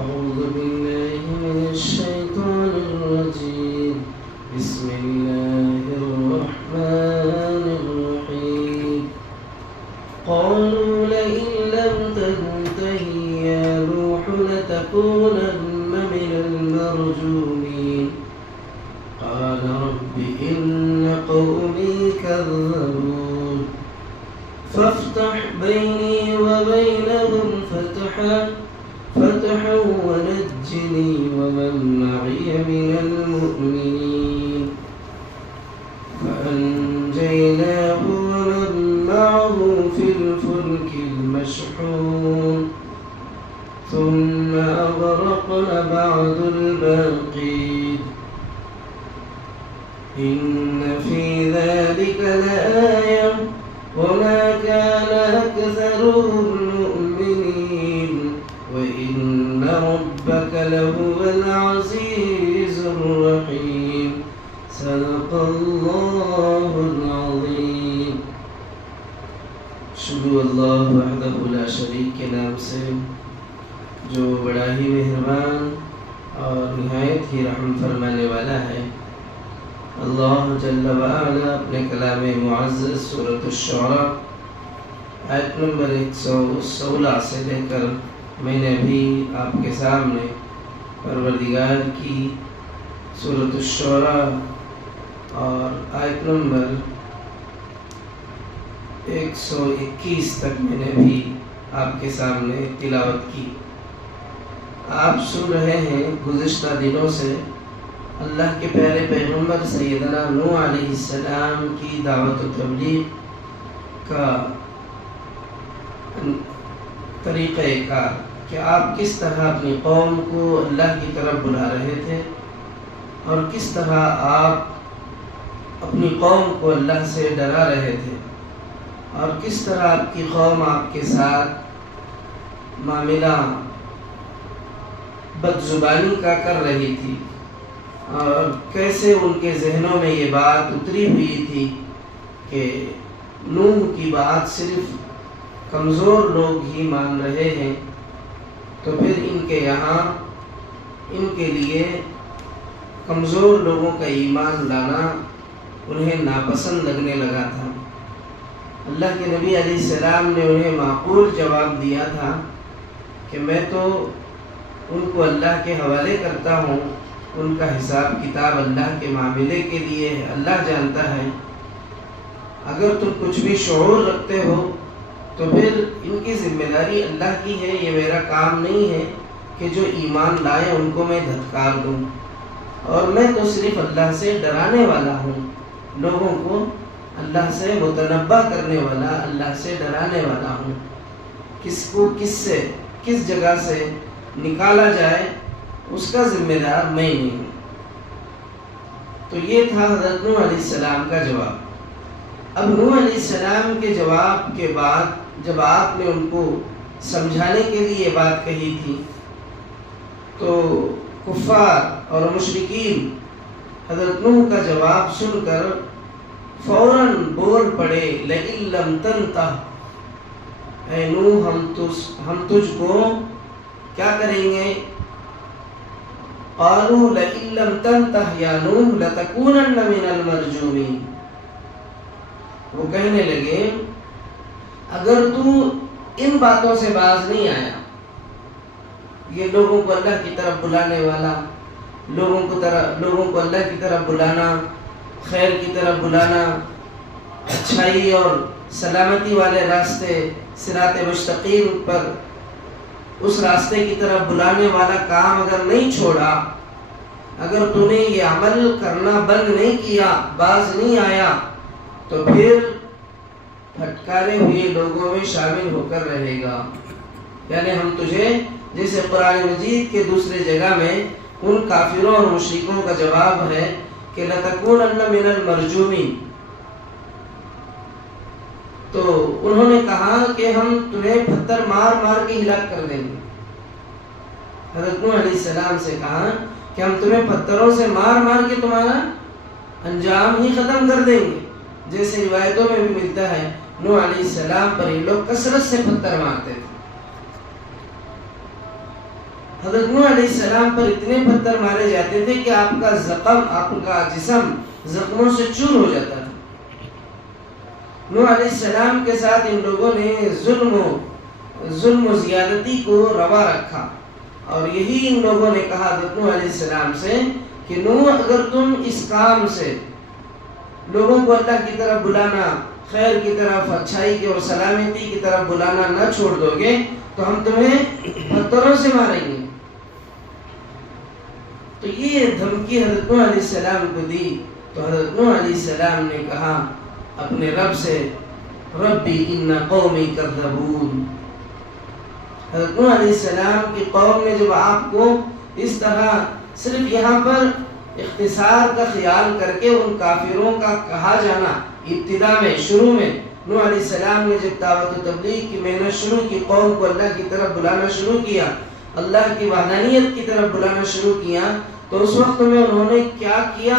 أعوذ بالله من الشيطان الرجيم بسم الله الرحمن الرحيم قالوا لئن لم تنته يا نوح لتكونن من المرجومين قال رب إن قومي كذبون فافتح بيني وبينهم فتحا ونجني ومن معي من المؤمنين فأنجيناه ومن معه في الفلك المشحون ثم أغرقنا بعد الباقين إن في ذلك لآية وما كان أكثرهم مؤمنين وإن ربك لهو العزيز الرحيم صدق الله العظيم. شروع اللہ وحدہ لا شریک کے نام سے جو بڑا ہی مہربان اور نہایت ہی رحم فرمانے والا ہے. اللہ جل وعلا اپنے کلام معزز سورۃ الشعراء آیت نمبر 116 سے لے کر میں نے ابھی آپ کے سامنے پروردگار کی سورۃ الشعراء اور آیت نمبر 121 تک میں نے بھی آپ کے سامنے تلاوت کی. آپ سن رہے ہیں گزشتہ دنوں سے اللہ کے پیارے پیغمبر سیدنا نوح علیہ السلام کی دعوت و تبلیغ کا طریقہ کار کہ آپ کس طرح اپنی قوم کو اللہ کی طرف بلا رہے تھے اور کس طرح آپ اپنی قوم کو اللہ سے ڈرا رہے تھے اور کس طرح آپ کی قوم آپ کے ساتھ معاملہ بدزبانی کا کر رہی تھی اور کیسے ان کے ذہنوں میں یہ بات اتری ہوئی تھی کہ نوح کی بات صرف کمزور لوگ ہی مان رہے ہیں، تو پھر ان کے یہاں ان کے لیے کمزور لوگوں کا ایمان لانا انہیں ناپسند لگنے لگا تھا. اللہ کے نبی علیہ السلام نے انہیں معقول جواب دیا تھا کہ میں تو ان کو اللہ کے حوالے کرتا ہوں، ان کا حساب کتاب اللہ کے معاملے کے لیے ہے، اللہ جانتا ہے. اگر تم کچھ بھی شعور رکھتے ہو تو پھر ان کی ذمہ داری اللہ کی ہے، یہ میرا کام نہیں ہے کہ جو ایمان لائے ان کو میں دھتکار دوں، اور میں تو صرف اللہ سے ڈرانے والا ہوں، لوگوں کو اللہ سے متنبہ کرنے والا، اللہ سے ڈرانے والا ہوں. کس کو کس جگہ سے نکالا جائے اس کا ذمہ دار میں نہیں ہوں. تو یہ تھا حضرت نوح علیہ السلام کا جواب. اب نوح علیہ السلام کے جواب کے بعد جب آپ نے ان کو سمجھانے کے لیے یہ بات کہی تھی تو کفار اور مشرکین حضرت نوح کا جواب سن کر فوراً بول پڑے لئن لم تنتہ، اے نوح ہم تجھ کو کیا کریں گے؟ قالوا لئن لم تنتہ یا نوح لتکونن من المرجومین. وہ کہنے لگے اگر تو ان باتوں سے باز نہیں آیا، یہ لوگوں کو اللہ کی طرف بلانے والا، لوگوں کو اللہ کی طرف بلانا، خیر کی طرف بلانا، اچھائی اور سلامتی والے راستے صراط مستقیم پر اس راستے کی طرف بلانے والا کام اگر نہیں چھوڑا، اگر تو نے یہ عمل کرنا بند نہیں کیا، باز نہیں آیا، تو پھر پھٹکارے ہوئے لوگوں میں شامل ہو کر رہے گا. یعنی ہم تجھے جیسے قرآن مجید کے دوسرے جگہ میں ان کافروں اور مشرکوں کا جواب ہے کہ لَتَكُونَنَّ مِنَ الْمَرْجُومِينَ، تو انہوں نے کہا کہ ہم تمہیں پتھر مار مار کے ہلاک کر دیں گے. حضرت نوح علیہ السلام سے کہا کہ ہم تمہیں پتھروں سے مار مار کے تمہارا انجام ہی ختم کر دیں گے. جیسے روایتوں میں بھی ملتا ہے نوح علیہ السلام پر یہ لوگ کثرت سے پتھر مارتے تھے. حضرت نوح علیہ السلام پر اتنے پتھر مارے جاتے تھے کہ آپ کا جسم زخموں سے چور ہو جاتا تھا۔ نوح علیہ السلام کے ساتھ ان لوگوں نے ظلم و زیادتی کو روا رکھا، اور یہی ان لوگوں نے کہا حضرت نوح علیہ السلام سے کہ نوح، اگر تم اس کام سے لوگوں کو اللہ کی طرف بلانا، خیر کی طرف، اچھائی کی اور سلامتی کی طرف بلانا نہ چھوڑ دو گے تو ہم تمہیں پتھروں سے ماریں گے۔ تو یہ دھمکی حضرت نوح علیہ السلام کو دی، تو حضرت نوح علیہ السلام نے کہا اپنے رب سے، ربی ان قومی کذبون۔ حضرت نوح علیہ السلام کی قوم نے جب آپ کو اس طرح صرف یہاں پر اختصار کا خیال کر کے ان کافروں کا کہا جانا، ابتدا میں، شروع میں نوح علیہ السلام نے جب دعوت و تبلیغ کی محنت شروع کی، قوم کو اللہ کی طرف بلانا شروع کیا، اللہ کی وحدانیت کی طرف بلانا شروع کیا، تو اس وقت میں انہوں نے کیا کیا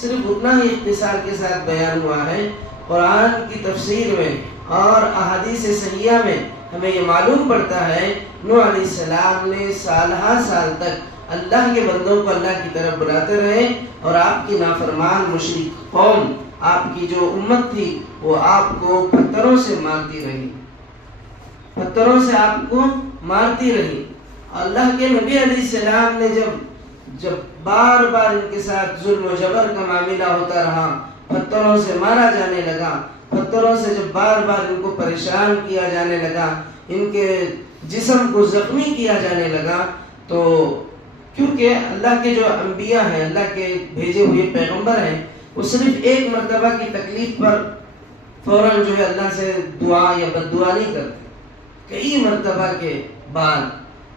صرف اتنا ہی اختصار کے ساتھ بیان ہوا ہے۔ قرآن کی تفسیر میں اور احادیث صحیحہ میں ہمیں یہ معلوم پڑتا ہے نوح علیہ السلام نے سالہ سال تک اللہ کے بندوں کو اللہ کی طرف بلاتے رہے، اور آپ کی نافرمان مشرک قوم، آپ کی جو امت تھی، وہ آپ کو پتھروں سے مارتی رہی، پتھروں سے آپ کو مارتی رہی۔ اللہ کے نبی علیہ السلام نے جب بار بار ان کے ساتھ ظلم و جبر کا معاملہ ہوتا رہا، پتھروں سے مارا جانے لگا، پتھروں سے جب بار بار ان کو پریشان کیا جانے لگا، ان کے جسم کو زخمی کیا جانے لگا، تو کیونکہ اللہ کے جو انبیاء ہیں، اللہ کے بھیجے ہوئے پیغمبر ہیں، وہ صرف ایک مرتبہ کی تکلیف پر فوراً جو ہے اللہ سے دعا یا بد دعا نہیں کرتے، کئی مرتبہ کے بعد،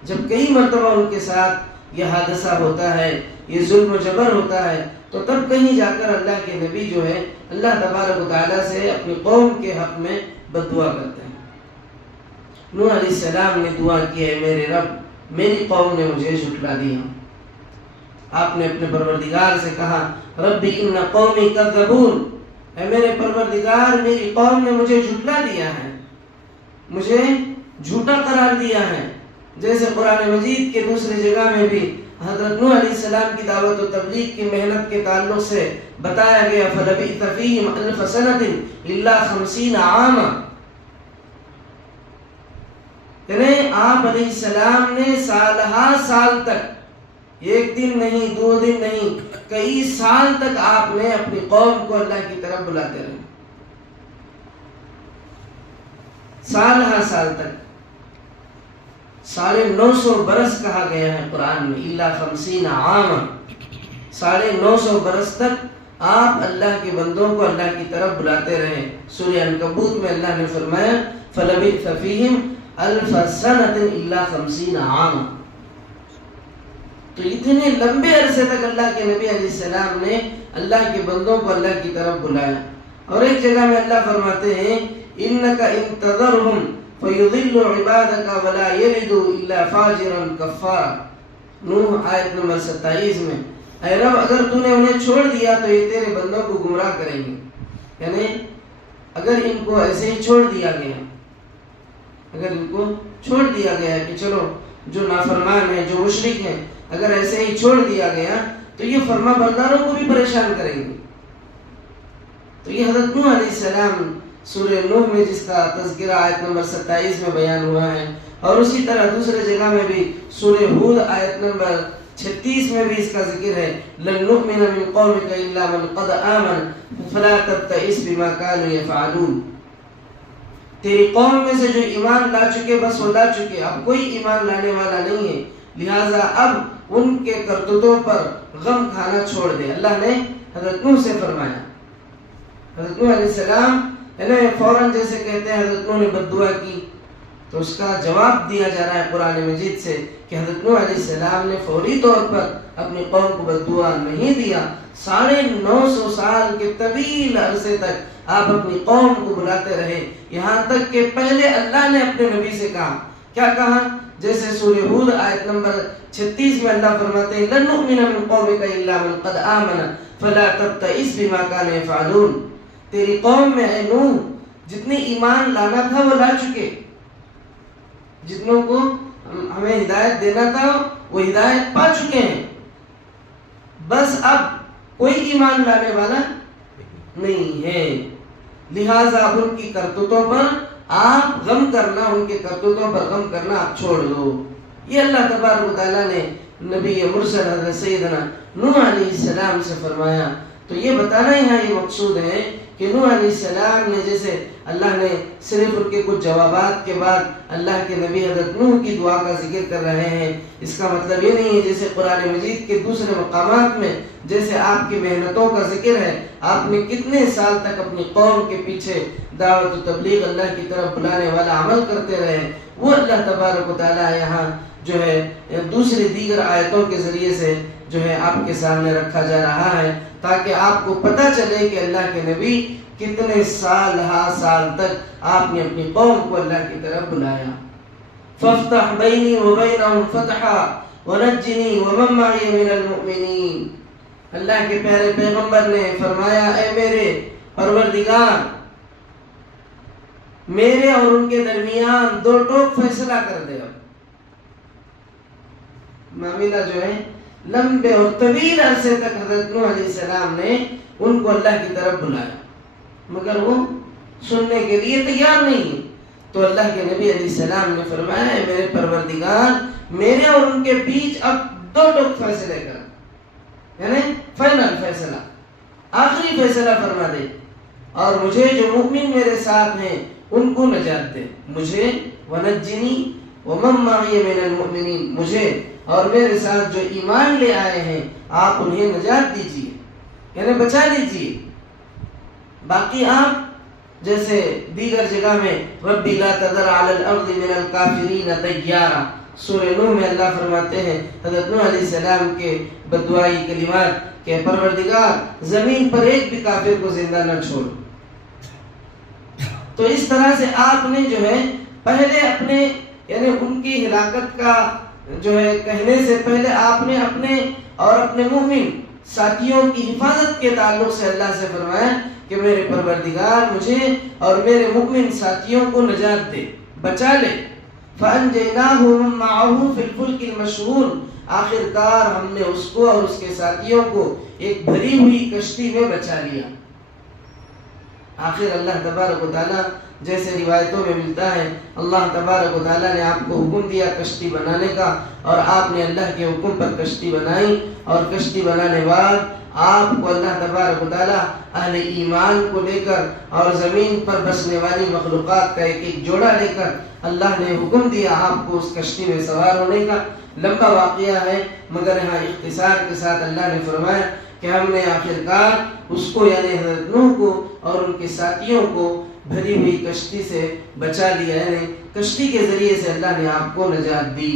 جب کئی مرتبہ ان کے ساتھ یہ حادثہ ہوتا ہے، یہ ظلم و جبر ہوتا ہے، تو تب کہیں جا کر اللہ کے نبی جو ہے اللہ تبارک و تعالیٰ سے اپنی قوم کے حق میں بد دعا کرتے ہیں۔ نوح علیہ السلام نے دعا کی ہے، میرے رب، میری قوم نے مجھے جھٹلا دیا۔ آپ نے اپنے پروردگار سے کہا، ربی ان قومی کذبون، اے میرے پروردگار، میری قوم نے مجھے جھٹلا دیا ہے، مجھے جھوٹا قرار دیا ہے۔ جیسے قرآن مجید کے دوسری جگہ میں بھی حضرت نوح علیہ السلام کی دعوت و تبلیغ کی محنت کے تعلق سے بتایا گیا، فَلَبِثَ فِيهِمْ أَلْفَ سَنَةٍ إِلَّا 50 عَامًا، یعنی آپ علیہ السلام نے سالہ سال تک، ایک دن نہیں، 2 دن نہیں، کئی سال تک آپ نے اپنی قوم کو اللہ کی طرف بلاتے رہے، سالہ سال تک۔ 950 برس کہا گیا ہے قرآن میں، الا 50 عاما، 950 برس تک آپ اللہ کے بندوں کو اللہ کی طرف بلاتے رہے۔ سورہ عنکبوت میں اللہ نے فرمایا فَلَبِثَ فِيهِمْ أَلْفَ سَنَةٍ إِلَّا 50 عاما۔ تو اتنے لمبے عرصے تک اللہ کے نبی علیہ السلام نے اللہ کے بندوں کو اللہ کی طرف بلایا۔ اور ایک جگہ میں اللہ فرماتے ہیں إِنَّكَ إِن تَذَرْهُمْ فَيُضِلُّ عِبَادَكَ وَلَا يَلِدُوا إِلَّا فَاجِرًا كَفَّارًا۔ نوح آیت نمبر 27 میں، اے رب، اگر تو نے انہیں چھوڑ دیا تو یہ تیرے بندوں کو گمراہ کریں گے، یعنی اگر ان کو ایسے ہی چھوڑ دیا گیا، اگر ان کو چھوڑ دیا گیا کہ چلو جو نافرمان ہیں، جو مشرک ہیں، اگر ایسے ہی چھوڑ دیا گیا تو یہ فرما برداروں کو بھی پریشان کریں گے۔ تو یہ حضرت نوح علیہ السلام سورہ نوح میں جس کا تذکرہ آیت نمبر 27 میں بیان ہوا ہے، اور اسی طرح دوسرے جگہ میں بھی سورہ ہود آیت نمبر 36 میں بھی اس کا ذکر ہے، لَن نُؤْمِنَ مِن قَوْمِكَ إِلَّا مَنْ قَدْ آمَنَ فَلَا تَبْتَئِسْ بِمَا كَانُوا يَفْعَلُونَ۔ تیری قوم میں سے جو ایمان لا چکے بس وہ لا چکے، اب کوئی ایمان لانے والا نہیں ہے، لہٰذا اب ان کے کرتوتوں پر غم کھانا چھوڑ دے۔ اللہ نے حضرت نوح سے فرمایا۔ حضرت نوح علیہ السلام فوراً جیسے کہتے ہیں حضرت نوح نے بد دعا کی، تو اس کا جواب دیا جا رہا ہے قرآن مجید سے کہ حضرت نوح علیہ السلام نے فوری طور پر اپنی قوم کو بد دعا نہیں دیا۔ 950 سال کے طویل عرصے تک آپ اپنی قوم کو بلاتے رہے، یہاں تک کہ پہلے اللہ نے اپنے نبی سے کہا، کیا کہا؟ جیسے سورہ ہود آیت نمبر 36 میں اللہ فرماتے ہیں لَن نُؤْمِنَ مِن قَوْمِكَ إِلَّا مَنْ قَدْ آمَنَ فَلَا تَبْتَئِسْ بِمَا كَانُوا يَفْعَلُونَ۔ تیری قوم میں اے نوح جتنے ایمان لانا تھا وہ لا چکے، جتنوں کو ہمیں ہدایت دینا تھا وہ ہدایت پا چکے ہیں، بس اب کوئی ایمان لانے والا نہیں ہے، لہٰذا اب ان کی کرتوتوں پر آپ غم کرنا، ان کے کرتوتوں پر غم کرنا آپ چھوڑ دو۔ یہ اللہ تبارک و تعالیٰ نے نبی مرسل حضرت سیدنا نوح علیہ السلام سے فرمایا۔ تو یہ بتانا یہاں یہ مقصود ہے کہ نوح علیہ السلام نے، جیسے اللہ نے صرف ان کے کچھ جوابات کے بعد اللہ کے نبی حضرت نوح کی دعا کا ذکر کر رہے ہیں، اس کا مطلب یہ نہیں ہے جیسے قرآن مجید کے دوسرے مقامات میں جیسے آپ کی محنتوں کا ذکر ہے، آپ نے کتنے سال تک اپنی قوم کے پیچھے دعوت و تبلیغ اللہ کی طرف بلانے والا عمل کرتے رہے، وہ اللہ تبارک و تعالیٰ یہاں جو ہے دوسری دیگر آیتوں کے ذریعے سے جو ہے آپ کے سامنے رکھا جا رہا ہے، تاکہ آپ کو پتہ چلے کہ اللہ کے نبی کتنے سال تک آپ نے اپنی قوم کو اللہ کی طرف بلایا۔ فَافْتَحْ بَيْنِي وَبَيْنَهُمْ فَتْحًا وَنَجِّنِي وَمَن مَّعِيَ مِنَ الْمُؤْمِنِينَ۔ اللہ کے پیارے پیغمبر نے فرمایا، اے میرے پروردگار، میرے اور ان کے درمیان دو ٹوک فیصلہ کر دے۔ اب معاملہ جو ہے لمبے اور طویل عرصے تک حضرت نوح علیہ السلام نے ان کو اللہ کی طرف بلایا، مگر وہ سننے کے لیے تیار نہیں۔ تو اللہ کے نبی علیہ السلام نے فرمایا، اے میرے پروردگار، میرے اور ان کے بیچ اب دو ٹوک فیصلے کر، یعنی فائنل فیصلہ، آخری فیصلہ فرما دے، اور مجھے جو مؤمن میرے ساتھ ہیں ان کو نجات دے، مجھے ونجنی ومن معی من المؤمنین، مجھے اور میرے ساتھ جو ایمان لے آئے ہیں آپ انہیں نجات دیجیے، یعنی بچا لیجیے۔ باقی آپ جیسے دیگر جگہ میں ربی لا تذر علی الارض من الکافرین دیارا، سورہ نوح میں اللہ فرماتے ہیں حضرت نوح علیہ السلام کے بددعائی کلمات کہ پروردگار زمین پر ایک بھی کافر کو زندہ نہ چھوڑ۔ تو اس طرح سے آپ نے جو ہے پہلے اپنے یعنی ان کی ہلاکت کا جو ہے کہنے سے پہلے آپ نے اپنے اور اپنے مومن ساتھیوں کی حفاظت کے تعلق سے اللہ سے فرمایا کہ میرے پروردگار مجھے اور میرے مومن ساتھیوں کو نجات دے، بچا لے۔ فَأَنْجَيْنَاهُ وَمَن مَّعَهُ فِي الْفُلْكِ الْمَشْحُونِ، آخر کار ہم نے اس کو اور اس کے ساتھیوں کو ایک بھری ہوئی کشتی میں بچا لیا۔ آخر اللہ تبارک و تعالیٰ جیسے روایتوں میں ملتا ہے، اللہ تبارک و تعالیٰ نے آپ کو حکم دیا کشتی بنانے کا، اور آپ نے اللہ کے حکم پر کشتی بنائی، اور کشتی بنانے بعد آپ کو اللہ تبارک و تعالیٰ اہل ایمان کو لے کر اور زمین پر بسنے والی مخلوقات کا ایک ایک جوڑا لے کر اللہ نے حکم دیا آپ کو اس کشتی میں سوار ہونے کا۔ لمبا واقعہ ہے، مگر یہاں اختصار کے ساتھ اللہ نے فرمایا کہ ہم نے آخرکار اس کو یعنی حضرت نوح کو اور ان کے ساتھیوں کو بھری ہوئی کشتی سے بچا لیا، یعنی کشتی کے ذریعے سے اللہ نے آپ کو نجات دی۔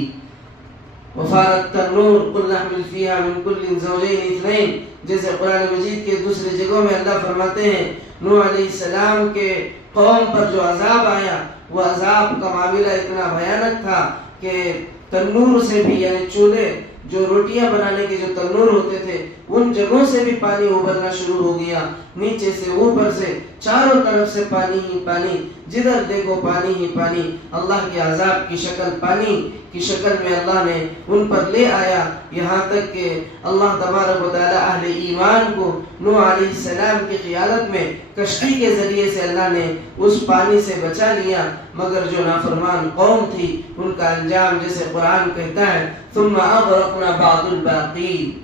وفارت النور قل نحمل فیہا من کل زوجین اثنین، جیسے قرآن مجید کے دوسری جگہوں میں اللہ فرماتے ہیں نوح علیہ السلام کے قوم پر جو عذاب آیا، وہ عذاب کا معاملہ اتنا بھیانک تھا کہ تنور سے بھی یعنی چولہے جو روٹیاں بنانے کے جو تنور ہوتے تھے ان جگہوں سے بھی پانی ابلنا شروع ہو گیا، نیچے سے اوپر سے چاروں طرف سے پانی ہی پانی، جدھر دیکھو پانی ہی پانی، اللہ کے عذاب کی شکل پانی کی شکل میں اللہ نے ان پر لے آیا، یہاں تک کہ اللہ تبارک و تعالی اہل ایمان کو نوح علیہ السلام کی قیادت میں کشتی کے ذریعے سے اللہ نے اس پانی سے بچا لیا۔ مگر جو نافرمان قوم تھی ان کا انجام جیسے قرآن کہتا ہے ثم اغرقنا بعض الباقین،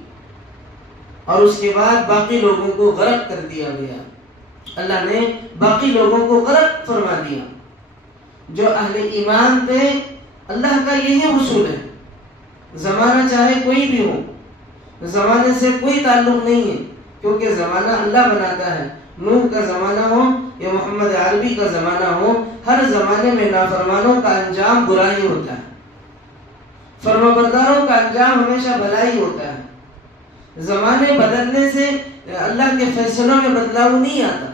اور اس کے بعد باقی لوگوں کو غرق کر دیا گیا، اللہ نے باقی لوگوں کو غرق فرما دیا۔ جو اہل ایمان تھے، اللہ کا یہی اصول ہے، زمانہ چاہے کوئی بھی ہو، زمانے سے کوئی تعلق نہیں ہے، کیونکہ زمانہ اللہ بناتا ہے۔ نوح کا زمانہ ہو یا محمد عربی کا زمانہ ہو، ہر زمانے میں نافرمانوں کا انجام برا ہی ہوتا ہے، فرمانبرداروں کا انجام ہمیشہ بھلا ہی ہوتا ہے۔ زمانے بدلنے سے اللہ کے فیصلوں میں بدلاؤ نہیں آتا۔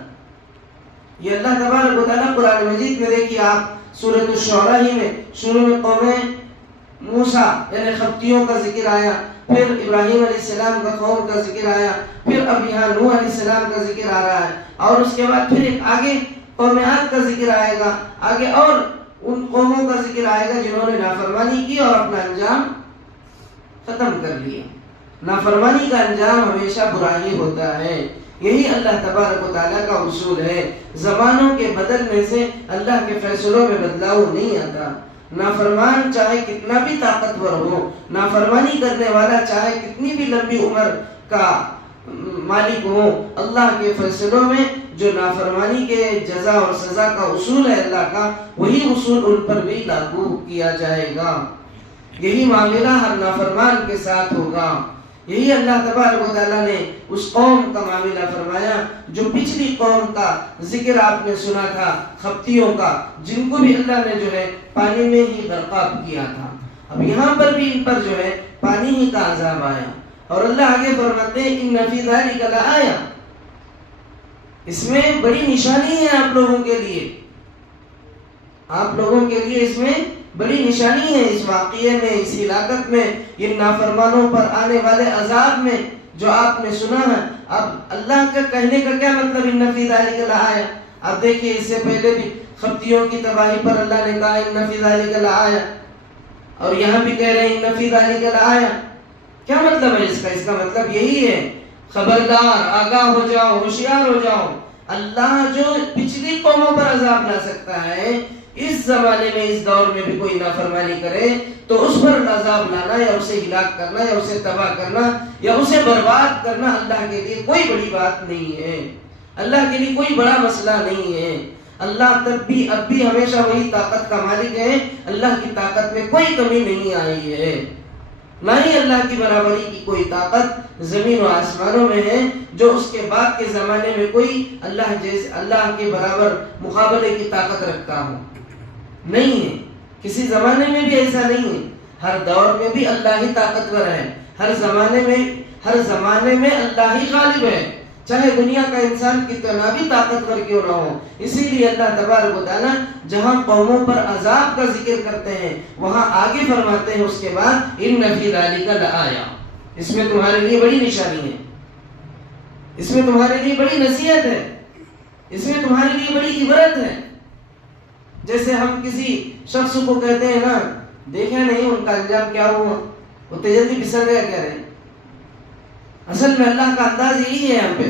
یہ اللہ تبارک و تعالیٰ قرآن مجید میں دیکھیے آپ سورۃ الشعراء ہی میں شروع میں قوم موسیٰ یعنی خبتیوں کا ذکر آیا، پھر ابراہیم علیہ السلام کا قوم کا ذکر آیا، پھر اب یہاں نوح علیہ السلام کا ذکر آ رہا ہے، اور اس کے بعد پھر آگے قوم عاد کا ذکر آئے گا، آگے اور ان قوموں کا ذکر آئے گا جنہوں نے نافرمانی کی اور اپنا انجام ختم کر لیا۔ نافرمانی کا انجام ہمیشہ برائی ہوتا ہے، یہی اللہ تبارک و تعالیٰ کا اصول ہے۔ زمانوں کے بدلنے سے اللہ کے فیصلوں میں بدلاؤ نہیں آتا۔ نافرمان چاہے کتنا بھی طاقتور ہو، نافرمانی کرنے والا چاہے کتنی بھی لمبی عمر کا مالک ہو، اللہ کے فیصلوں میں جو نافرمانی کے جزا اور سزا کا اصول ہے اللہ کا، وہی اصول ان پر بھی لاگو کیا جائے گا۔ یہی معاملہ ہر نافرمان کے ساتھ ہوگا۔ یہی اللہ تبارک و تعالیٰ نے اس قوم کا معاملہ فرمایا جو پچھلی قوم کا ذکر آپ نے سنا تھا، خبتیوں کا، جن کو بھی اللہ نے جو ہے پانی میں ہی غرقاب کیا تھا۔ اب یہاں پر بھی ان پر جو ہے پانی ہی کا عذاب آیا، اور اللہ آگے فرماتے ہیں ان فی ذلک لآیہ، اس میں بڑی نشانی ہے آپ لوگوں کے لیے، آپ لوگوں کے لیے اس میں بڑی نشانی ہے، اس واقعے میں، اس ہلاکت میں، ان نافرمانوں پر آنے والے عذاب میں جو آپ نے سنا ہے۔ اب اللہ کا کہنے کا کیا مطلب ان فی ذلک لآیہ؟ اب دیکھیے اس سے پہلے بھی خبتیوں کی تباہی پر اللہ نے کہا ان فی ذلک لآیہ، اور یہاں بھی کہہ رہے ہیں ان فی ذلک لآیہ۔ کیا مطلب ہے اس کا؟ اس کا مطلب یہی ہے، خبردار، آگاہ ہو جاؤ، ہوشیار ہو جاؤ، اللہ جو پچھلی قوموں پر عذاب لا سکتا ہے، اس زمانے میں، اس دور میں بھی کوئی نافرمانی کرے تو اس پر عذاب لانا یا اسے ہلاک کرنا یا اسے تباہ کرنا یا اسے برباد کرنا اللہ کے لیے کوئی بڑی بات نہیں ہے، اللہ کے لیے کوئی بڑا مسئلہ نہیں ہے۔ اللہ تب بھی اب بھی ہمیشہ وہی طاقت کا مالک ہے، اللہ کی طاقت میں کوئی کمی نہیں آئی ہے، نہ ہی اللہ کی برابری کی کوئی طاقت زمین و آسمانوں میں ہے جو اس کے بعد کے زمانے میں کوئی اللہ کے برابر مقابلے کی طاقت رکھتا ہو، نہیں ہے، کسی زمانے میں بھی ایسا نہیں ہے۔ ہر دور میں بھی اللہ ہی طاقتور ہے، ہر زمانے میں اللہ ہی غالب ہے، چاہے دنیا کا انسان کتنا بھی طاقتور کیوں نہ ہو۔ اسی لیے اللہ تبارک و تعالیٰ جہاں قوموں پر عذاب کا ذکر کرتے ہیں وہاں آگے فرماتے ہیں اس کے بعد ان فی ذلک لآیہ، اس میں تمہارے لیے بڑی نشانی ہے، اس میں تمہارے لیے بڑی نصیحت ہے، اس میں تمہارے لیے بڑی عبرت ہے۔ جیسے ہم کسی شخص کو کہتے ہیں نا، دیکھا نہیں ان کا انجام کیا ہوا، وہ تجلدی پسر گیا کہہ رہے ہیں، اصل میں اللہ کا انداز یہی ہے یہاں پہ،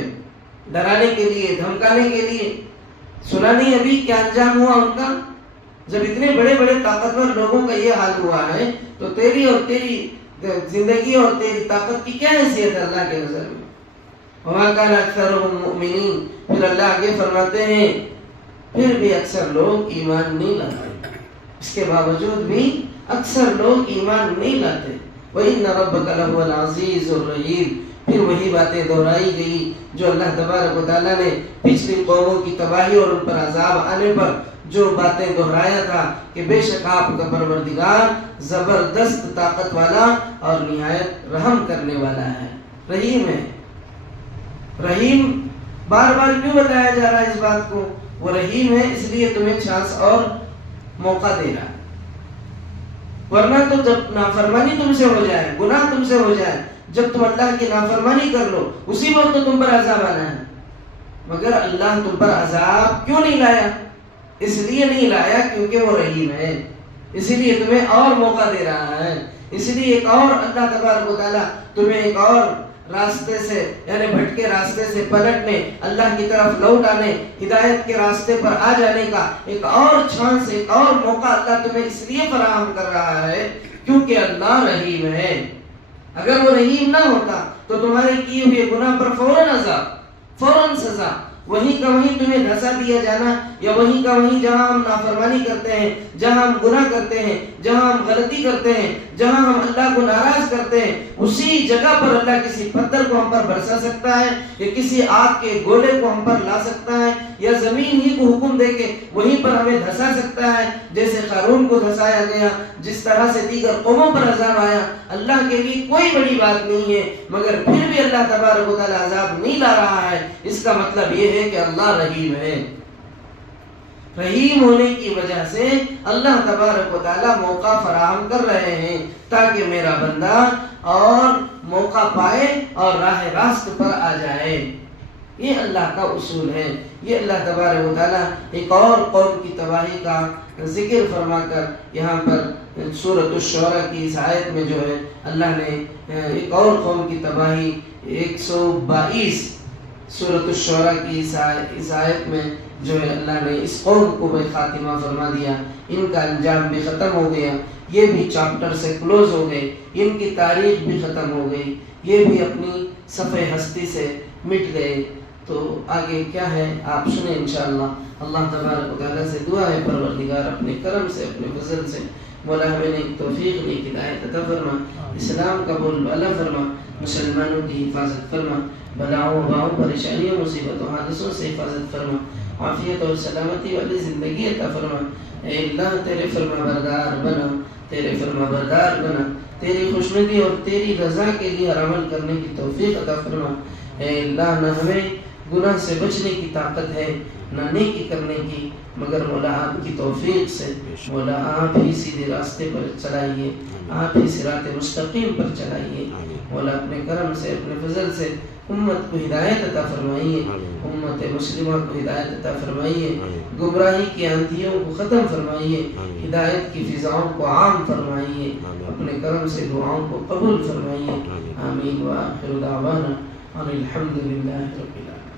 ڈرانے کے لیے، دھمکانے کے لیے۔ سنا نہیں ابھی کیا انجام ہوا ان کا؟ جب اتنے بڑے بڑے طاقتور لوگوں کا یہ حال ہوا ہے تو تیری اور تیری زندگی اور تیری طاقت کی کیا حیثیت ہے اللہ کے نظر میں؟ وما کان اکثرهم مؤمنین، پھر اللہ آگے فرماتے ہیں پھر بھی اکثر لوگ ایمان نہیں لاتے، اس کے باوجود بھی اکثر لوگ ایمان نہیں لاتے۔ وَإِنَّ رَبَّكَ لَهُوَ الْعَزِيزُ الرَّحِيمُ، پھر وہی باتیں دہرائی گئی جو اللہ تبارک و تعالیٰ نے پچھلی قوموں کی تباہی اور ان پر عذاب آنے پر جو باتیں دہرایا تھا کہ بے شک آپ کا پروردگار زبردست طاقت والا اور نہایت رحم کرنے والا ہے، رحیم ہے۔ رحیم بار بار کیوں بتایا جا رہا ہے اس بات کو؟ وہ رحیم ہے اس لیے تمہیں چانس اور موقع دے رہا ہے، ورنہ تو جب نافرمانی تم سے ہو جائے، گناہ تم سے ہو جائے، جب تم اللہ کی نافرمانی کر لو اسی وقت تو تم پر عذاب آنا ہے۔ مگر اللہ تم پر عذاب کیوں نہیں لایا؟ اس لیے نہیں لایا کیونکہ وہ رحیم ہے، اسی لیے تمہیں اور موقع دے رہا ہے، اس لیے ایک اور اللہ تبارک و تعالیٰ تمہیں ایک اور راستے سے، یعنی بھٹکے راستے سے پلٹنے، اللہ کی طرف لوٹ آنے، ہدایت کے راستے پر آ جانے کا ایک اور چانس، ایک اور موقع اللہ تمہیں اس لیے فراہم کر رہا ہے کیونکہ اللہ رحیم ہے۔ اگر وہ رحیم نہ ہوتا تو تمہارے کیے ہوئے گناہ پر فوراً عذاب، فوراً سزا، وہیں کا وہیں تمہیں دھسا دیا جانا، یا وہیں کا وہیں جہاں ہم نافرمانی کرتے ہیں، جہاں ہم گناہ کرتے ہیں، جہاں ہم غلطی کرتے ہیں، جہاں ہم اللہ کو ناراض کرتے ہیں، اسی جگہ پر اللہ کسی پتھر کو ہم پر برسا سکتا ہے، یا کسی آگ کے گولے کو ہم پر لا سکتا ہے، یا زمین ہی کو حکم دے کے وہیں پر ہمیں دھسا سکتا ہے، جیسے قارون کو دھسایا گیا، جس طرح سے دیگر قوموں پر عذاب آیا۔ اللہ کے لیے کوئی بڑی بات نہیں ہے، مگر پھر بھی اللہ تبارک و تعالیٰ عذاب نہیں لا رہا ہے، اس کا مطلب یہ ہے کہ اللہ رحیم ہے۔ رحیم ہونے کی وجہ سے اللہ تبارک و تعالیٰ موقع فراہم کر رہے ہیں تاکہ میرا بندہ اور موقع پائے اور راہ راست پر آ جائے۔ یہ اللہ کا اصول ہے. یہ اللہ تبارک و تعالیٰ ایک اور قوم کی تباہی کا ذکر فرما کر یہاں پر سورۃ الشعراء کی اس آیت میں جو ہے اللہ نے ایک اور قوم کی تباہی 122 سورۃ الشعراء کی اس آیت میں جو ہے اللہ نے اس قوم کو بے خاتمہ فرما دیا. ان کا انجام بھی ختم ہو گیا، یہ بھی چاپٹر سے کلوز ہو گئے، ان کی تاریخ بھی ختم ہو گئی، یہ بھی اپنی صفحہ ہستی سے مٹ گئے. تو آگے کیا ہے آپ سنیں انشاءاللہ. اللہ تبارک و تعالیٰ سے دعا ہے پروردگار اپنے کرم سے اپنے فضل سے مولا ہمیں نیک توفیق نیک ہدایت عطا فرما، اسلام کا بول بالا فرما، مسلمانوں کی حفاظت فرما، بلاؤں وباؤں پریشانیوں مصیبتوں حادثوں سے حفاظت فرما، عافیت اور سلامتی والی زندگی عطا فرما. اے اللہ تیرے فرما بردار بنا، تیرے فرما بردار بنا، تیری خوشنودی اور تیری رضا کے لیے ہر عمل کرنے کی توفیق عطا فرما. اے اللہ نہ ہمیں گناہ سے بچنے کی طاقت ہے نہ نیکی کرنے کی، مگر مولا آپ کی توفیق سے مولا آپ ہی سیدھے راستے پر چلائیے، آپ ہی صراط مستقیم پر چلائیے. مولا اپنے کرم سے اپنے فضل سے امت کو ہدایت عطا فرمائیے، امت مسلمہ کو ہدایت عطا فرمائیے، گمراہی کی آندھیوں کو ختم فرمائیے، ہدایت کی فضاؤں کو عام فرمائیے، اپنے کرم سے دعاؤں کو قبول فرمائیے. آمین وآخر دعوانا الحمد للہ رب العالمین.